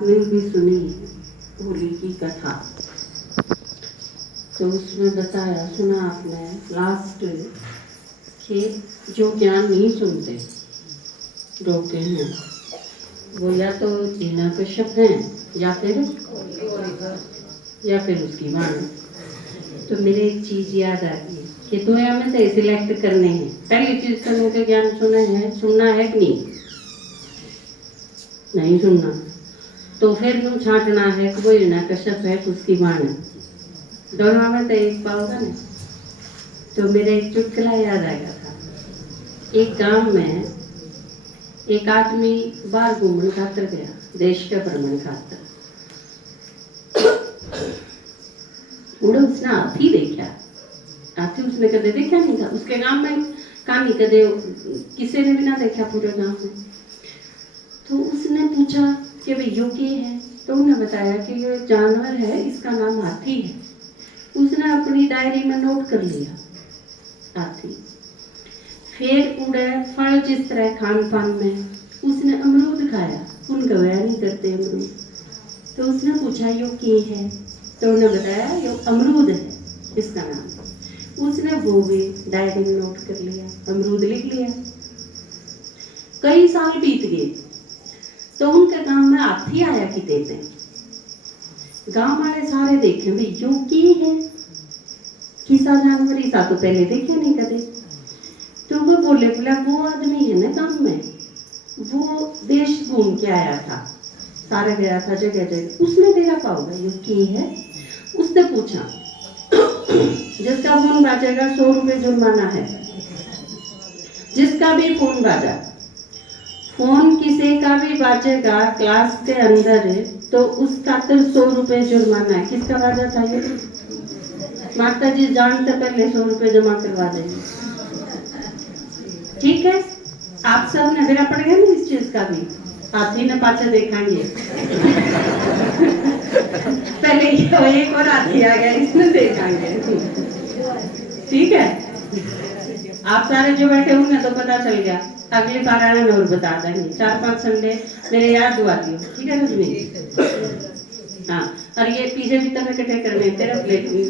आपने भी सुनी होली की कथा, तो उसमें बताया सुना आपने लास्ट कि जो ज्ञान नहीं सुनते रोके हैं वो या तो हिरण्यकश्यप हैं या फिर उसकी माँ। तो मेरे एक चीज याद आ गई कि दुनिया में से सिलेक्ट करने हैं। पहली चीज तो उनके ज्ञान सुनना है कि नहीं सुनना, तो फिर तुम छांटना है कि वो हिरण्यकश्यप है कि उसकी माँ है। दोनों में तो एक पाओगा ना। तो मेरा एक चुटकुला याद आया था। एक गांव में एक आदमी बाहर घूमने खातर गया, देश का भ्रमण खातर। उसने हाथी देखा। हाथी उसने कदे देखा नहीं था, उसके गांव में कहानी कदे किसी ने भी ना देखा पूरे गांव में। तो उसने पूछा कि भाई यो क्या है, तो उन्होंने बताया कि ये जानवर है, इसका नाम हाथी है। उसने अपनी डायरी में नोट कर लिया हाथी। फिर उड़े फल जिस तरह खान पान में उसने अमरूद खाया, उन गवाया नहीं करते अमरूद। तो उसने पूछा यो क्या है, तो उन्होंने बताया यो अमरूद है इसका नाम। उसने वो भी डायरी में नोट कर लिया, अमरूद लिख लिया। कई साल बीत गए तो उनके गांव में हाथी आया कि देते गांव वाले सारे देखे भाई यो की है, किसा जानवर ऐसा तो पहले देखे नहीं कदे। तो वो बोले वो आदमी है ना गांव में, वो देश घूम के आया था, सारे गया था जगह जगह, उसने देखा पाओगा यो की है। उसने पूछा जिसका फोन बाजेगा 100 रुपए जुर्माना है, जिसका भी फोन बाजा, फोन किसी का भी बाजेगा क्लास के अंदर तो उसका तो 100 रुपए जुर्माना है। किसका बाजा था ये? माता जी जानते पहले 100 रुपए जमा करवा देंगे। ठीक है, आप सब ने बेरा पड़ गया ना इस चीज का भी, आप जी ने पाछे देखेंगे। पहले एक और हाथी आ गया, इसने देखेंगे। ठीक है, आप सारे जो बैठे होंगे तो पता चल गया। अगली बार आने में और बता देंगे। 4-5 संडे मेरे याद दुआती हो, ठीक है रजनी? हाँ, और ये पीछे भी तब इकट्ठे करने तेरा प्लेट में।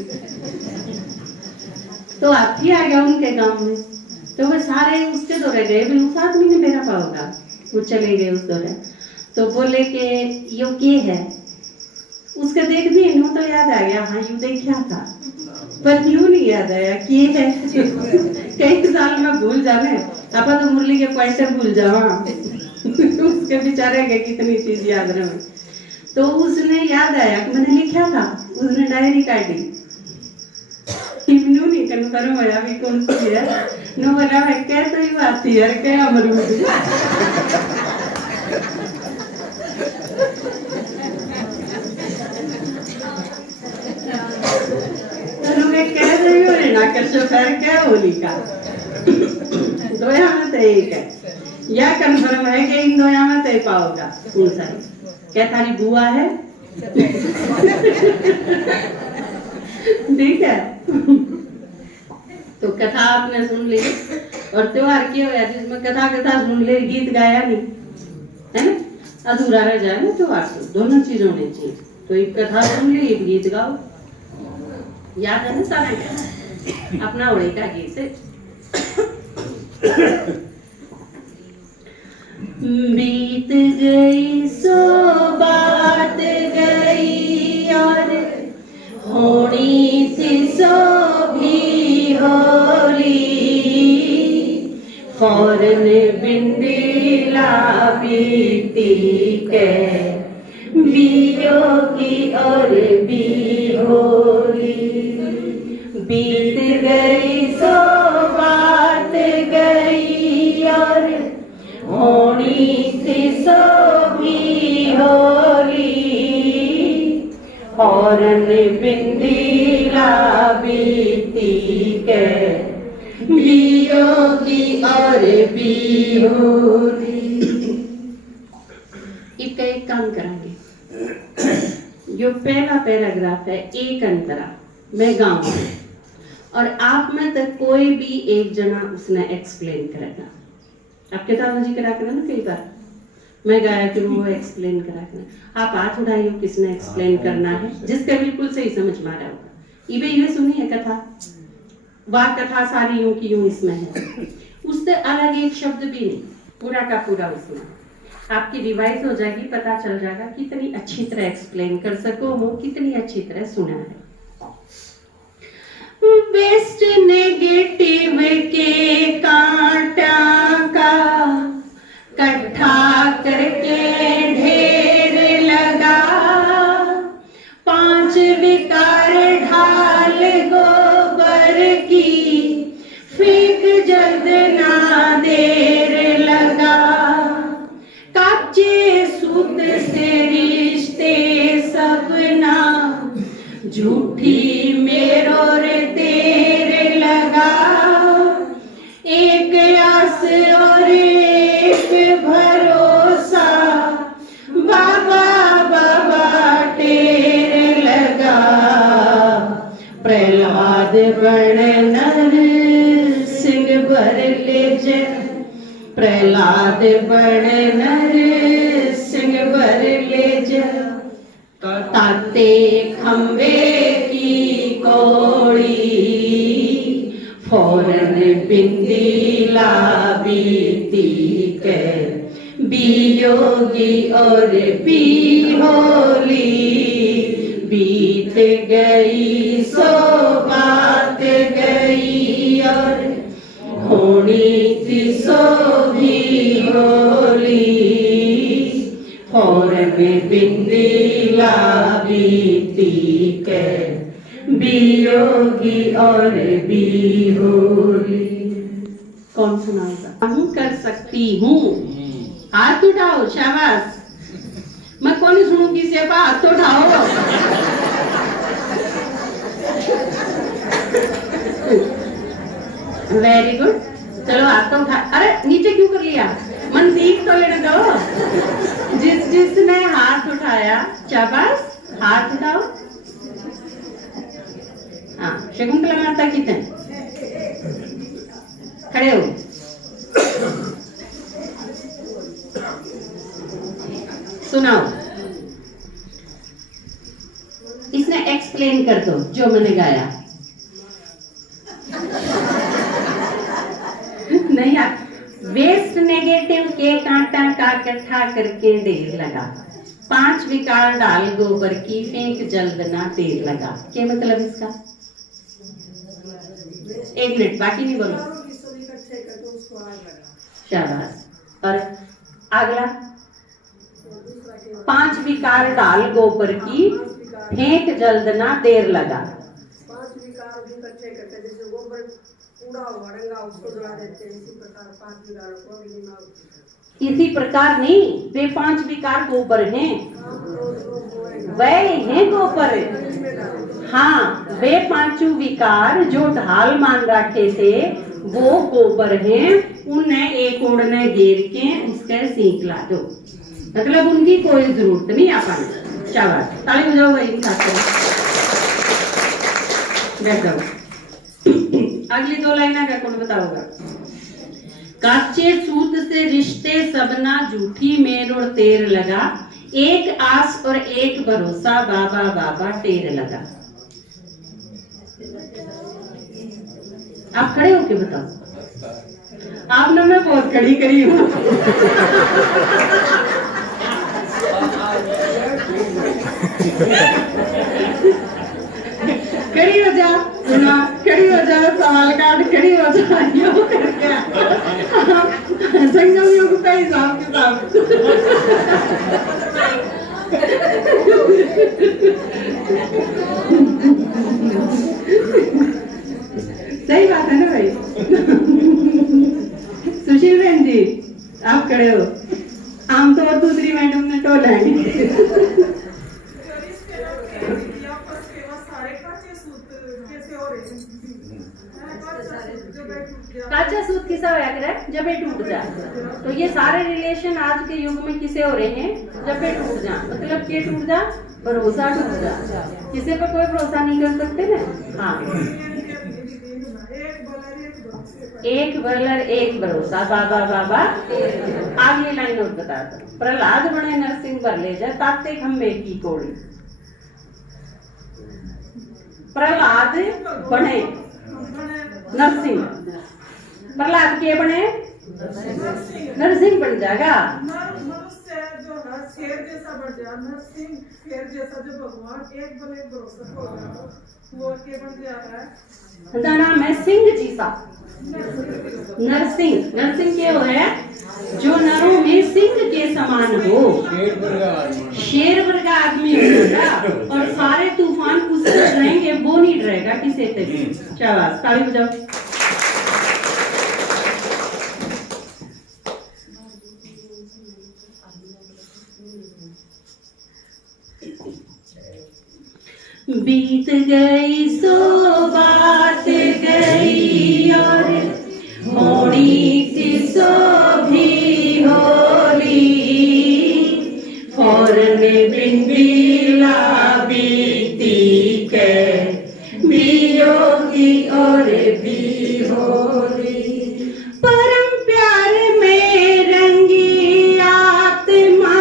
तो हाथी आ गया उनके गांव में, तो वो सारे उसके दौरे गए, भी उस आदमी ने मेरा पाओगा, वो चले गए उस दौरे। तो बोले कि यो के है, उसके देख दिए नो तो याद आ गया, हाँ यू देखा था, पर यूं नहीं याद आया कि है। कई साल में भूल जाने, अब तो मुरली के पॉइंटर भूल जावा। उसके बेचारे के कितनी चीज याद रहे। तो उसने याद आया कि मैंने लिखा था, उसने डायरी काटी। नहीं कन्फर्म होया भी कौन सी है, नो बोला मैं क्या तो ही बात थी यार, क्या अमरूद। कह रही हो ना कर क्या होली का दोया में तो एक है, या कन्फर्म है कि इन दोया में तो पाओगा। कौन सा क्या थारी बुआ है? ठीक है। तो कथा आपने सुन ली, और त्योहार क्या होया जिसमें कथा सुन ले, गीत गाया नहीं, है ना? अधूरा रह जाए ना त्योहार, तो दोनों चीज होनी चाहिए। तो एक कथा सुन ली, एक गीत गाओ। याद है ना सारे अपना उड़े का गीत है। बीत गई सो बात गई और होनी थी सो भी होली, फौरन बिंदीला बीती के बीओ की और भी होली। बीत गई सो बात गई और होनी थी सो भी होली, फौरन बिंदीला बीती के बीओ की और भी होली। इसका एक काम करेंगे, जो पहला पैराग्राफ है एक अंतरा मैं गाऊंगा और आप में तक कोई भी एक जना उसने एक्सप्लेन करेगा। आप किताब जी करा कर ना कई बार मैं गायत्री हूँ, वो एक्सप्लेन करा करना। आप हाथ उठाइए, किसने एक्सप्लेन करना है, जिसका बिल्कुल सही समझ में आ रहा होगा। इवे ये सुनी है कथा, वह कथा सारी यूं की यूं इसमें है, उससे अलग एक शब्द भी नहीं, पूरा का पूरा उसमें आपकी रिवाइज हो जाएगी, पता चल जाएगा कितनी अच्छी तरह एक्सप्लेन कर सको हो, कितनी अच्छी तरह सुना है। बेस्ट नेगेटिव के कांटा का इकट्ठा करके ढेर लगा, 5 विकार ढाल गोबर की, फेंक जल्द ना देर लगा। काचे सूत से रिश्ते सबना, झूठी मेरो रे तेरे लगा। एक आस और एक भरोसा, बाबा बाबा तेरे लगा। प्रहलाद बड़ नर सिंह भर ले जय, प्रहलाद बड़ नर सिंह भर ले जय। ताते खंबे की कोड़ी, फौरन बिंदी ला बीती के, बियोगी और बी होली। बीत गई सो बात गई, और होनी थी सो भी होली। फौरन बिंदी ला बीती के, बियोगी और भी होली। कौन सुनाएगा? मैं कर सकती हूँ, हाथ उठाओ, शाबाश। मैं कौन सुनूंगी, से हाथ उठाओ। वेरी गुड, चलो हाथ तो उठा। अरे नीचे क्यों कर लिया, मन सीख तो लेने दो। जिसने हाथ उठाया, शाबाश, हाथ उठाओ। हाँ, शकुंतला माता कितने खड़े हो, सुनाओ। इसने एक्सप्लेन कर दो जो मैंने गाया। नहीं यार, वेस्ट नेगेटिव के कांटा का इकट्ठा करके ढेर लगा, 5 विकार डाल गोबर की, फेंक जल्द ना देर लगा। क्या मतलब इसका? 1 मिनट, बाकी नहीं बोलो। शाबाश। और अगला, 5 विकार डाल गोबर की, फेंक जल्द ना देर लगा। 5 विकार भी इकट्ठे करते, जैसे गोबर कूड़ा वड़ंगा उसको जला देते हैं, इसी प्रकार 5 विकारों को भी ना। इसी प्रकार नहीं, वे 5 विकार गोबर हैं, वह हैं गोबर। हाँ, वे 5 विकार जो ढाल मान रखे थे वो गोबर हैं, उन्हें एक ओर ने घेर के उसके सींक ला दो, मतलब उनकी कोई जरूरत नहीं अपन। शाबाश, ताली बजाओ भाई साथ में। बैठ जाओ। अगली 2 लाइनें का कौन बताओगा? काचे सूत से रिश्ते सबना, झूठी मेर और तेर लगा। एक आस और एक भरोसा, बाबा बाबा टेर लगा। आप खड़े होके बताओ। आपने मैं बहुत खड़ी करी हूँ। खड़ी हो जा, सुना, खड़ी हो जा, सवाल काट, खड़ी हो जा, यो करके संगमियों को कई हिसाब किताब। सही बात है ना भाई। सुशील बहन जी, आप खड़े हो, आम तो और दूसरी मैडम ने टोला है। काचा सूत किसा होया करे? जब ये टूट जाए। तो ये सारे रिलेशन आज के युग में किसे हो रहे हैं? जब ये टूट जा, मतलब के टूट जा, भरोसा टूट जा। किसी पर कोई भरोसा नहीं कर सकते ना। हाँ, एक बरलर एक भरोसा बाबा बाबा। आगे लाइन और बताता हूँ। प्रहलाद बने नरसिंह बरले जा ताते खम्बे की कोड़ी। प्रहलाद बने नरसिंह, प्रहलाद के बने नरसिंह बन जाएगा। मनुष्य जो है शेर जैसा बन जाए, नरसिंह शेर जैसा जो भगवान एक बने भरोसा हो जाए, वो के बन जाता है। उनका नाम है सिंह जी सा। नरसिंह, नरसिंह के वो है जो नरों में सिंह के समान हो, शेर वर्ग का आदमी होगा और सारे तूफान उससे डरेंगे, वो नहीं डरेगा किसी से। शाबाश, ताली बजाओ। बीत गई सो बात गई और होनी सी सो भी होली, फौरन बिंदीला बीती के बियो की और भी होली। परम प्यार में रंगी आत्मा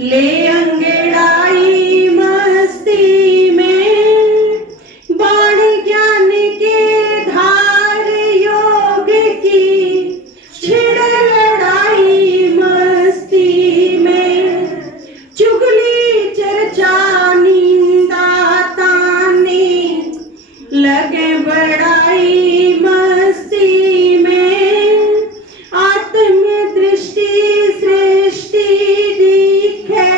ले अंगड़ाई मस्ती में, बाण ज्ञान के धार योग की छिड़ लड़ाई मस्ती में, चुगली चर्चा निंदा ताने लगे बड़ाई मस्ती में, आत्म दृष्टि सृष्टि दिखे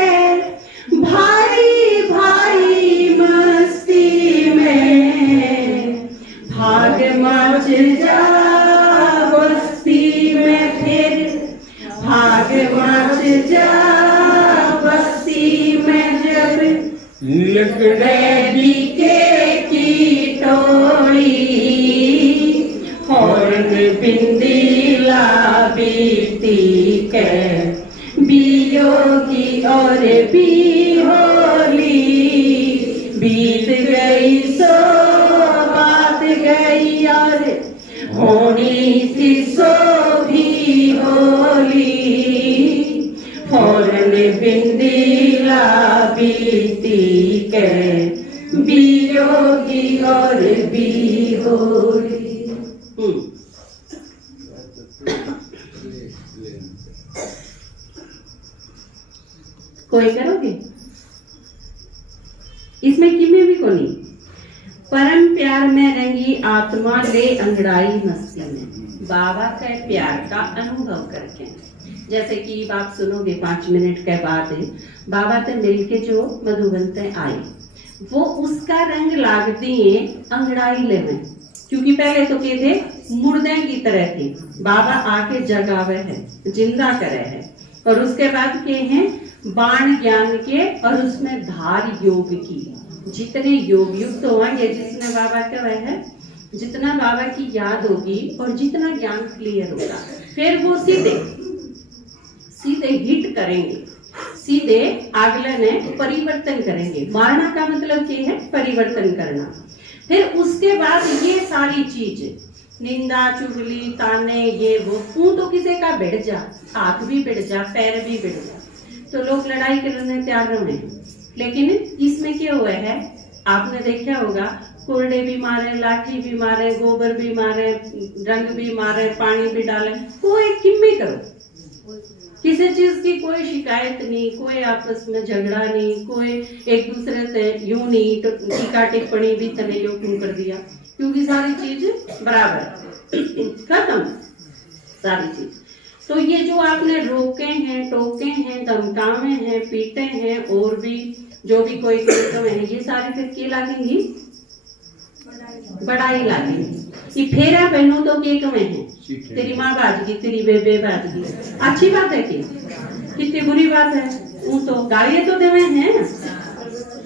भाई भाई मस्ती में, भाग मच जा बस्ती में फिर, भाग मच जा बस्ती में जब लकड़े के की टोली, हॉर्न बिंदीला बीती के बियो की और भी होली। बीत गई सो बात गई और होनी सी सो भी होली, फौरन बिंदीला बीती के बियो की और भी होली। कोई करोगे इसमें किमे भी को नहीं। परम प्यार में रंगी आत्मा ले अंगड़ाई मस्ती में, बाबा के प्यार का अनुभव करके। जैसे कि आप सुनोगे 5 मिनट के बाद बाबा ते मिल के जो मधुबन ते आए, वो उसका रंग लागती है अंगड़ाई ले में, क्योंकि पहले तो के थे मुर्दे की तरह थे, बाबा आके जगावे है, जिंदा करे है। और उसके बाद के हैं बाण ज्ञान के और उसमें धार योग की। जितने योग युक्त होंगे जिसने बाबा का वह है, जितना बाबा की याद होगी और जितना ज्ञान क्लियर होगा, फिर वो सीधे हिट करेंगे, सीधे अगले ने परिवर्तन करेंगे। मारना का मतलब क्या है? परिवर्तन करना। फिर उसके बाद ये सारी चीज निंदा चुगली ताने ये वो तो किसी का बिड़ जा, हाथ भी बिड़ जा, पैर भी बिड़ जा, तो लोग लड़ाई करने तैयार रहे। लेकिन इसमें क्या हुआ है, आपने देखा होगा, कोरडे भी मारे, लाठी भी मारे, गोबर भी मारे, रंग भी मारे, पानी भी डाले, कोई किम्मी करो, किसी चीज की कोई शिकायत नहीं, कोई आपस में झगड़ा नहीं, कोई एक दूसरे से यूं नहीं तो टीका टिप्पणी भी तने यूं क्यों कर दिया, क्योंकि सारी चीज बराबर खत्म सारी चीज। तो ये जो आपने रोके हैं, टोके हैं, धमकावे हैं, पीटे हैं और भी जो भी कोई कार्यक्रम है, ये सारी फिर क्या लागेंगी? बड़ाई लागेंगी। ये फेरा बहनों तो के कमे हैं, तेरी माँ बाजगी, तेरी बेबे बाजगी, अच्छी बात है कि कितनी बुरी बात है? वो तो गालियां तो देवे हैं,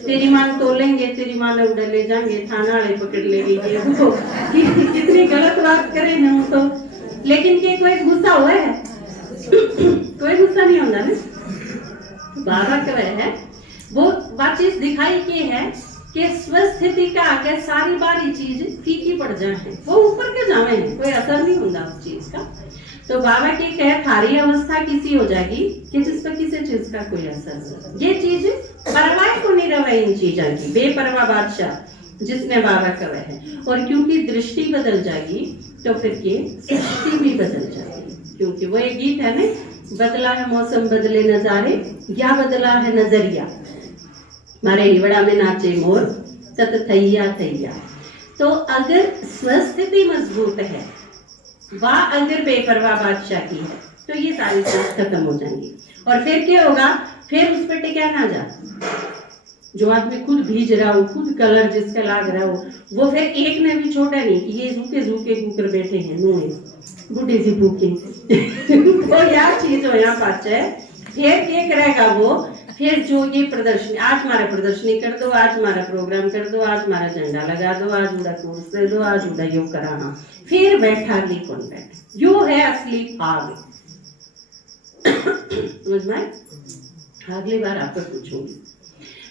तेरी माँ तोलेंगे, तेरी माँ ने उड़े ले जाएंगे, थाना वाले पकड़ लेंगे, वो कितनी गलत बात करे हैं वो तो। लेकिन के कोई गुस्सा हुआ है? कोई गुस्सा नहीं होता ना। बाबा का है वो बात चीज दिखाई की है कि स्वस्थिति का आगे सारी बारी चीज फीकी पड़ जाए, वो ऊपर के जावे, कोई असर नहीं होता उस चीज का। तो बाबा की कह थारी अवस्था किसी हो जाएगी कि जिस पर किसी चीज का कोई असर नहीं। ये चीज परवाह को नहीं रहे इन चीजों की, बेपरवाह बादशाह जिसने बाबा कहा है। और क्योंकि दृष्टि बदल जाएगी तो फिर ये स्थिति भी बदल जाएगी, क्योंकि वो एक गीत है ना, बदला है मौसम बदले नजारे, या बदला है नजरिया, मारे हिवड़ा में नाचे मोर तत थैया थैया। तो अगर स्वस्थिति मजबूत है, वाह अगर बेपरवाह बादशाह की है, तो ये सारी चीज खत्म हो जाएंगी। और फिर क्या होगा, फिर उस पर टिका ना जा। जो आदमी खुद भीज रहा हो, खुद कलर जिसका लाग रहा हो, वो फिर एक ने भी छोटा नहीं कि ये झूके झूके कुकर बैठे हैं, नो बुढ़े सी भूखे तो यार चीज हो यहाँ पाच है। फिर क्या करेगा वो, फिर जो ये प्रदर्शनी, आज हमारा प्रदर्शनी कर दो, आज हमारा प्रोग्राम कर दो, आज हमारा झंडा लगा दो, आज उड़ा कोर्स दे दो, आज उड़ा योग कराना, फिर बैठा ली कौन बैठे, यो है असली भाग। समझ में? अगली बार आपको पूछूंगी।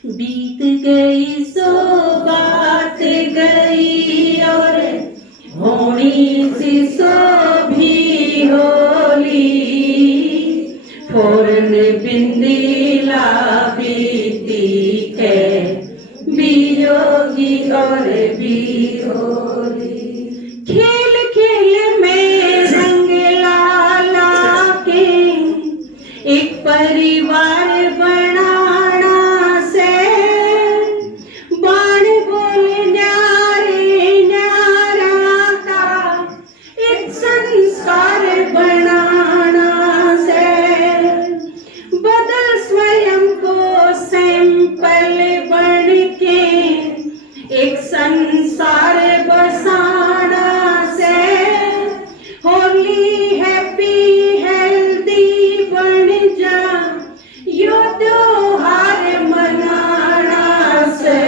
बीत गई सो बात गई और होनी सी सो भी होली, फोरन बिंदीला बीती के बियोगी और बियोली। खेल खेल में रंग लाला के एक परिवार बनाना से, बाण बोले न्यारे न्यारा का एक संस्कार बनाना से, बदल स्वयं को सैंपल बन के एक संसार बसाना से, होली हैप्पी हेल्दी बन जा यो त्योहार मनाना से,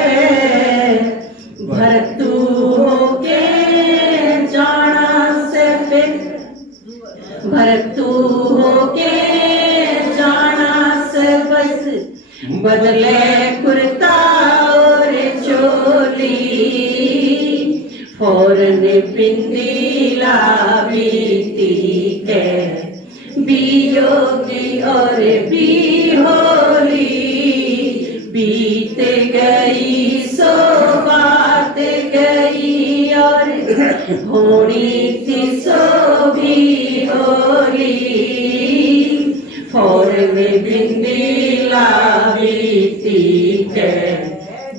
भरतू होके जाना से, फिर भरतू होके जाना से, बस बदले कुर्ता और चोली, फौरन बिंदीला बीती के बियोगी और बिहोली, बीत गई सो बात गई और होनी थी सो भी होली, फौरन बिंदीला बीती के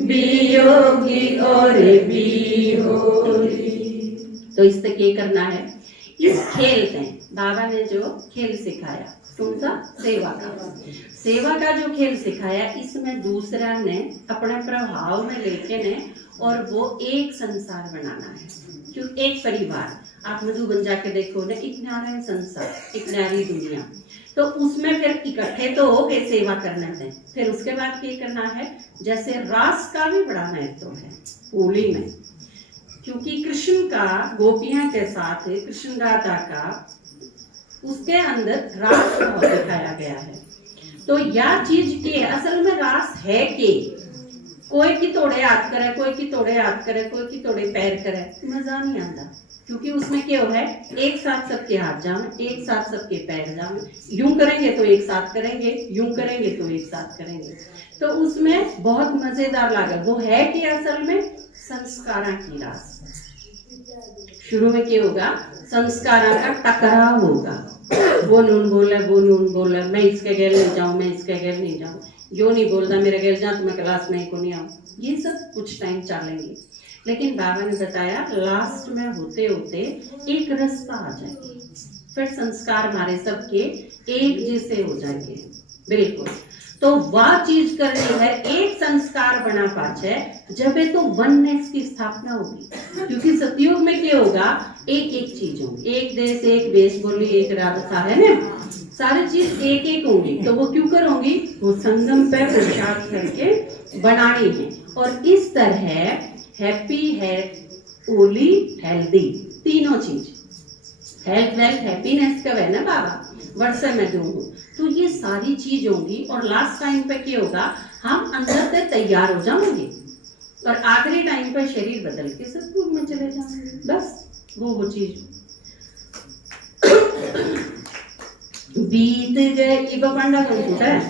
बियोगी और बिहोली। तो इस तक ये करना है। इस खेल से बाबा ने जो खेल सिखाया, कौन सा? सेवा का। सेवा का जो खेल सिखाया, इसमें दूसरा ने अपने प्रभाव में लेके ने और वो एक संसार बनाना है, क्यों? एक परिवार। आप मधुबन जाके देखो ना, एक न्यारा है संसार, एक न्यारी दुनिया। तो उसमें फिर इकट्ठे तो हो गए सेवा करने से, फिर उसके बाद क्या करना है, जैसे रास का भी बड़ा महत्व है होली में, क्योंकि कृष्ण का गोपियां के साथ कृष्ण राधा का उसके अंदर रास बहुत दिखाया गया है। तो यह चीज के असल में रास है कि कोई की तोड़े हाथ करे, कोई की तोड़े हाथ करे, कोई की तोड़े पैर करे, मजा नहीं आता, क्योंकि उसमें क्या है, एक साथ सबके हाथ जामे, एक साथ सबके पैर जामे, यूं करेंगे तो एक साथ करेंगे, यूं करेंगे तो एक साथ करेंगे, तो उसमें बहुत मजेदार लगा। वो है कि असल में संस्कारा की रास। शुरू में क्या होगा, संस्कारा का टकराव होगा, वो नून बोला, वो नून बोला, मैं इसके गैर नहीं जाऊं, मैं इसके गैर नहीं जाऊं, जो नहीं बोलता मेरे गैर जा तो मैं क्लास में को नहीं आऊं, ये सब कुछ टाइम चलेंगे। लेकिन बाबा ने बताया लास्ट में होते होते एक रास्ता आ जाएगी, फिर संस्कार हमारे सबके एक जैसे हो जाएंगे। बिल्कुल, तो वह चीज करनी है, एक संस्कार बना पाचे जब ये तो वननेस की स्थापना होगी, क्योंकि सतयुग में क्या होगा, एक एक चीज होगी, एक देश एक वेश बोली एक रास्ता है ना, सारी चीज एक एक होंगी। तो वो क्यों करोगी, वो संगम पे पुरुषार्थ करके बनानी है। और इस तरह हैप्पी है होली हेल्दी, तीनों चीज, हेल्थ वेल्थ हैप्पीनेस का है ना बाबा वर्षा में दूंगा, तो ये सारी चीज होंगी। और लास्ट टाइम पे क्या होगा, हम अंदर से तैयार हो जाएंगे, और आखिरी टाइम पर शरीर बदल के सतयुग में चले जाएंगे। बस वो चीज बीत गई बपांडा को छूटा है।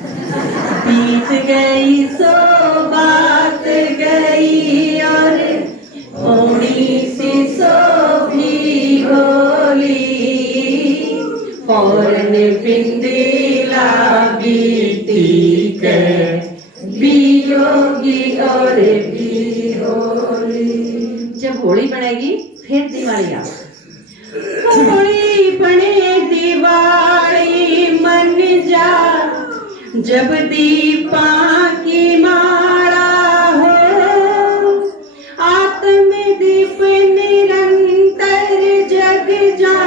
बीत गई सो बात गई और होनी सी सो भी होली, फौरन बिंदीला बीती के बियोगी और भी होली। जब होली पड़ेगी फिर दिवाली आ। होली बने दिवाली मन जा, जब दीपा की माला हो, आत्म दीप निरंतर जग जा,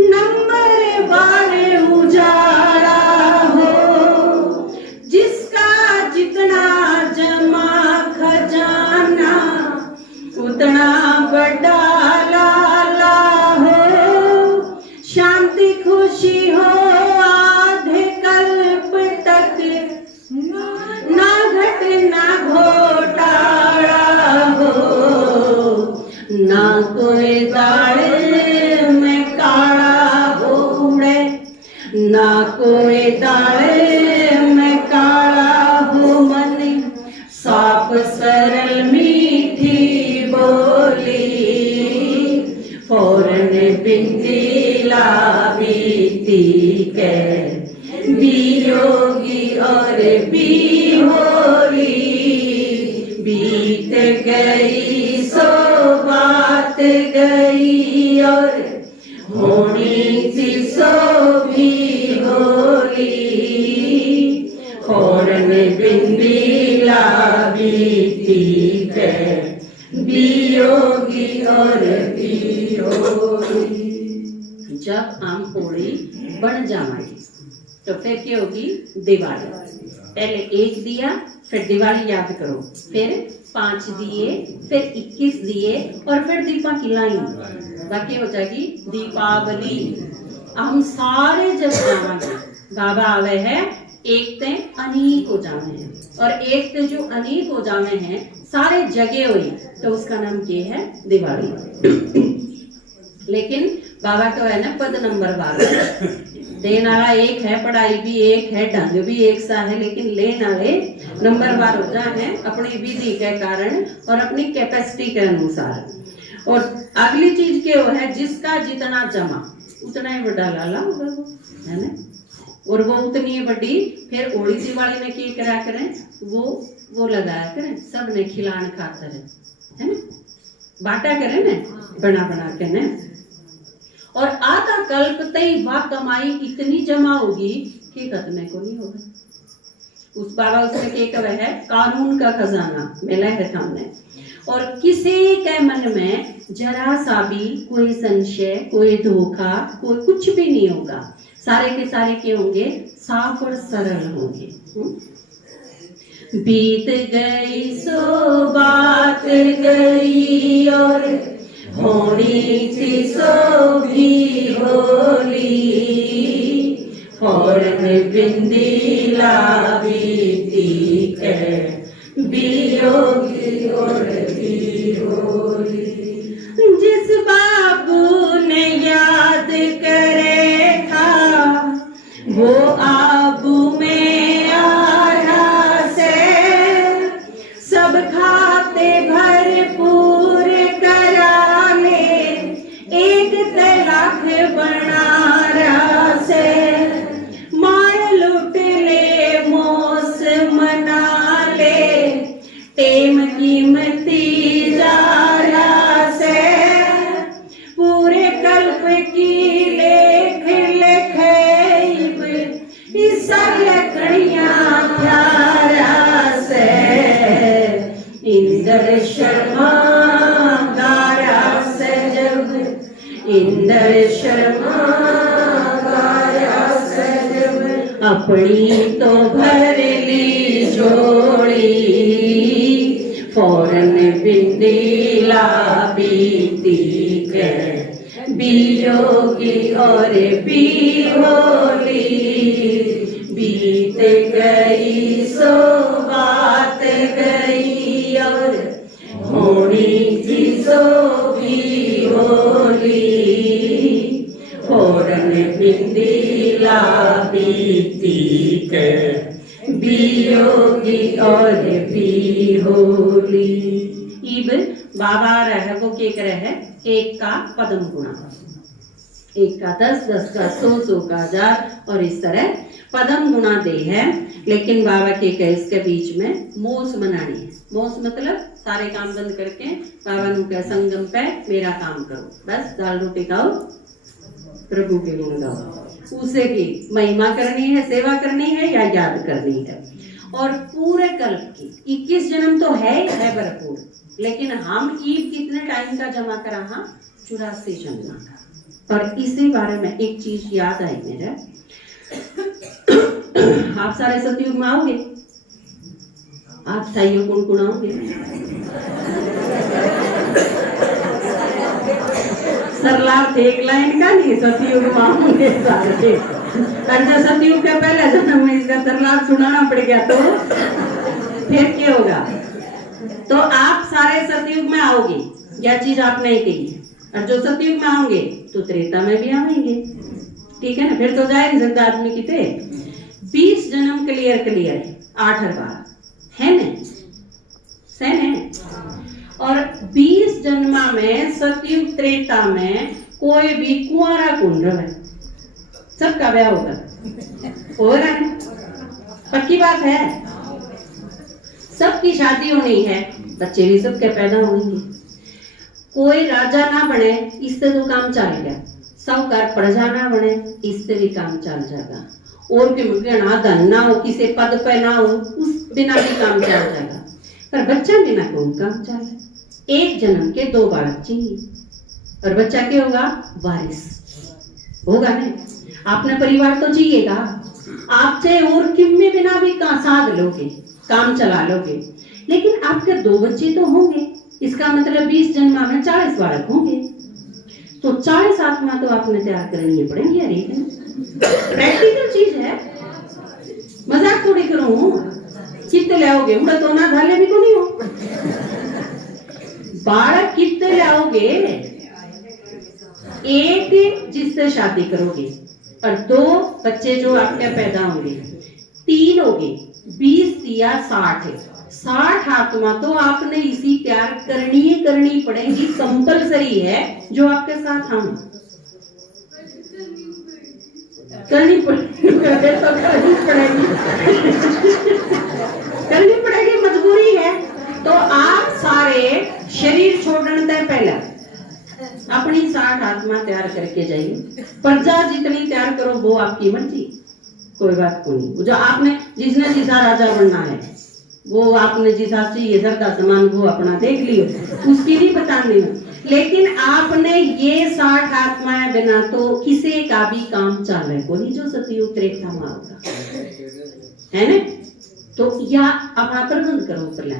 नंबर वार उजाला हो, जिसका जितना जमा खजाना उतना बड़ा लाला हो, शांति खुशी हो आधे कल्प तक, ना घट ना घोटाला हो, ना कोई दाढ़े में काला उड़े, ना कोई दाढ़े में काला हो मन, साफ सरल मीठी बोली, फौरन बिंदीला बीती के बियोगी और भी होली, बीत गई सो बात गई और होनी सी सो भी होली, फौरन बिंदीला बीती के बियोगी और भी होली। जब हम होली बन जाएंगे तो फिर क्या होगी? दिवाली। पहले 1 दिया, फिर दिवाली याद करो, फिर 5 दिए, फिर 21 दिए और फिर दीपा की लाइन, बाकी हो जाएगी दीपावली। हम सारे जब जावांगे, बाबा आवे है एक ते अनेक हो जावे हैं, और एक ते जो अनेक हो जावे हैं सारे जगे हुए, तो उसका नाम क्या है? दिवाली। लेकिन बाबा तो है ना पद नंबर वाला, देन वाला एक है, पढ़ाई भी एक है, ढंग भी एक सा है, लेकिन लेन वाले नंबर वार हो जाए हैं अपनी विधि के कारण और अपनी कैपेसिटी के अनुसार। और अगली चीज क्या है? जिसका जितना जमा उतना ही बड़ा लाला होगा वो, है ना। और वो उतनी बड़ी फिर होली दिवाली में क्या करा करें? वो लगाया करें, सब ने खिलाने खातर, है ना, बांटा करें ना, बना बना के ना। और आधा कल्प तई वह कमाई इतनी जमा होगी कि खत्म को नहीं होगा। उस बाबा उसने क्या कहा है? कानून का खजाना मिला है हमने, और किसी के मन में जरा सा भी कोई संशय, कोई धोखा, कोई कुछ भी नहीं होगा। सारे के सारे के होंगे साफ और सरल होंगे। बीत गई सो बात गई और होनी सी सो भी होली, फौरन बिंदीला बीती के बियोगी और भी होली। जिस बाबू ने याद करे था वो आबू में आया से, सब खाते भरपूर करा ले, एक तलाक बना रहा से, मार लुट ले मोस मना ले, टेम कीमती जा रहा से, पूरे कल्प की लेख लेखे लकड़ियां प्यारा से, इंद्र शर्मा गारा से, जब इंद्र शर्मा गारा से जब, अपनी तो भर ली जोड़ी, फौरन बिंदीला बीती के बियोगी और भी होली, बीत गई सो बात गई और होरन बिंदीला बीती के बियोगी और भी होली। इब बाबा रह वो के करे है एक का पदम गुणा, एक का 10, 10 का 100, 100 का 1000 और इस तरह पदम गुणा दे है। लेकिन बाबा के कहे इसके बीच में मोस मनानी है। मोस मतलब सारे काम बंद करके बाबा नु कह संगम पे मेरा काम करो, बस दाल रोटी खाओ, प्रभु के गुण गाओ, उसे की महिमा करनी है, सेवा करनी है या याद करनी है। और पूरे कल्प की 21 जन्म तो है भरपूर, लेकिन हम ईद कितने टाइम का जमा करा? हाँ 84 जन्म का। और इसी बारे में एक चीज याद आई मेरे, आप सारे सतयुग में आओगे? आप साइयों कौन कौन आओगे? सरलार्थ एक लाइन का नहीं, सतयुग में आओगे सारे। अगर सतयुग का पहला जन्म में इसका सरलार्थ सुनाना पड़ गया तो फिर क्या होगा? तो आप सारे सतयुग में आओगे, यह चीज आप नहीं कही है। और जो सतयुग में आओगे तो त्रेता में भी आएंगे, ठीक है ना? फिर तो जाए नहीं सकता आदमी की थे। 20 जन्म क्लियर है, 8 और 12 है न, सही है। और 20 जन्मा में सतयुग त्रेता में कोई भी कुंवारा कौन रहे, सबका ब्याह होगा ना? पक्की बात है, सबकी शादी होनी है, बच्चे भी सबके पैदा होंगे। कोई राजा ना बने इससे तो काम चलेगा, साहूकार प्रजा ना बने इससे भी काम चल जाएगा, और ना धन ना हो, किसी पद पे ना हो, उस बिना भी काम चल जाएगा। पर बच्चा बिना कौन काम चले? एक जन्म के 2 बालक चाहिए, और बच्चा क्या होगा? वारिस होगा ना? आपने परिवार तो चाहिएगा, आप चाहे और किम्मे बिना भी साध लोगे, काम चला लोगे, लेकिन आपके 2 बच्चे तो होंगे। इसका मतलब 20 जन्म में 40 बालक होंगे, तो 40 आत्मा तो आपने तैयार करनी पड़ेंगी। यार प्रैक्टिकल चीज है, मजाक थोड़ी करूं। कितने लाओगे? उड़ा तो ना धाले भी तो नहीं हो। बालक कितने लाओगे? एक जिससे शादी करोगे, और 2 बच्चे जो आपके पैदा होंगे, 3 होगे, 20 या 60 आत्मा तो आपने इसी तैयार करनी पड़ेगी, कंपलसरी है। जो आपके साथ हम करनी पड़ेगी, मजबूरी है। तो आप सारे शरीर छोड़ने से पहले अपनी 60 आत्मा तैयार करके जाइए। प्रजा जितनी तैयार करो वो आपकी मर्जी, कोई बात को नहीं। जो आपने जिसने जिसा राजा बनना है, वो आपने जिसा चाहिए श्रद्धा समान वो अपना देख लियो, उसकी नहीं बतानी। लेकिन आपने ये 60 आत्माएं बिना तो किसी का भी काम चले को नहीं, जो सतयुग त्रेता में होगा, है ना? तो या अपना प्रबंध करो, पहले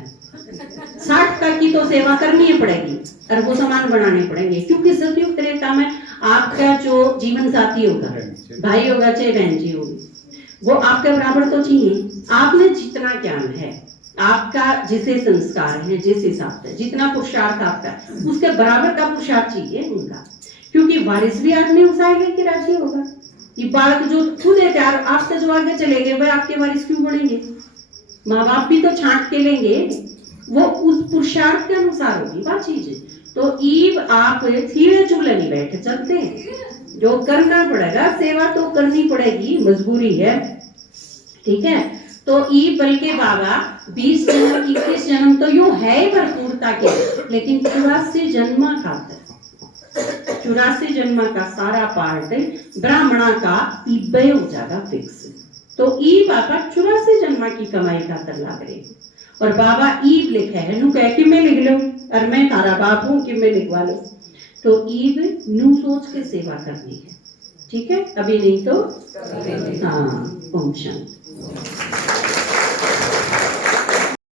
60 का की तो सेवा करनी ही पड़ेगी, और वो सामान बनाने पड़ेंगे। क्योंकि सतयुग त्रेता में आपका जो जीवन साथी होगा, भाई होगा चाहे बहन जी होगी, वो आपके बराबर तो चाहिए। आपने जितना ज्ञान है, आपका जिसे संस्कार है, जिस हिसाब से जितना पुरुषार्थ आपका, उसके बराबर का पुरुषार्थ चाहिए उनका। क्योंकि वारिस भी आदमी उसाएगा कि राजी होगा। ये बालक जो खुद है तैयार, आपसे जो आगे चले गए, वह आपके वारिस क्यों बनेंगे? माँ बाप भी तो छांट के लेंगे, वो उस पुरुषार्थ के अनुसार होगी बात चीज। तो ईब आप सीधे चूल्हे नहीं बैठे चलते हैं, जो करना पड़ेगा, सेवा तो करनी पड़ेगी, मजबूरी है, ठीक है? तो ई बल्कि बाबा 20 जन्म 21 जन्म तो यूं है भरपूरता के, लेकिन 84 जन्म खातर 84 जन्म का सारा पार्ट ब्राह्मणा का ईबे हो जाएगा फिक्स। तो ई बाबा 84 जन्म की कमाई खातर लाग रहे, और बाबा ईब लिखे है, नु कह कि मैं लिख लो, और मैं तारा बाप हूं कि मैं लिखवा लो। तो ईब नु सोच के सेवा करनी है, ठीक है? अभी नहीं तो हाँ, ओम शांति।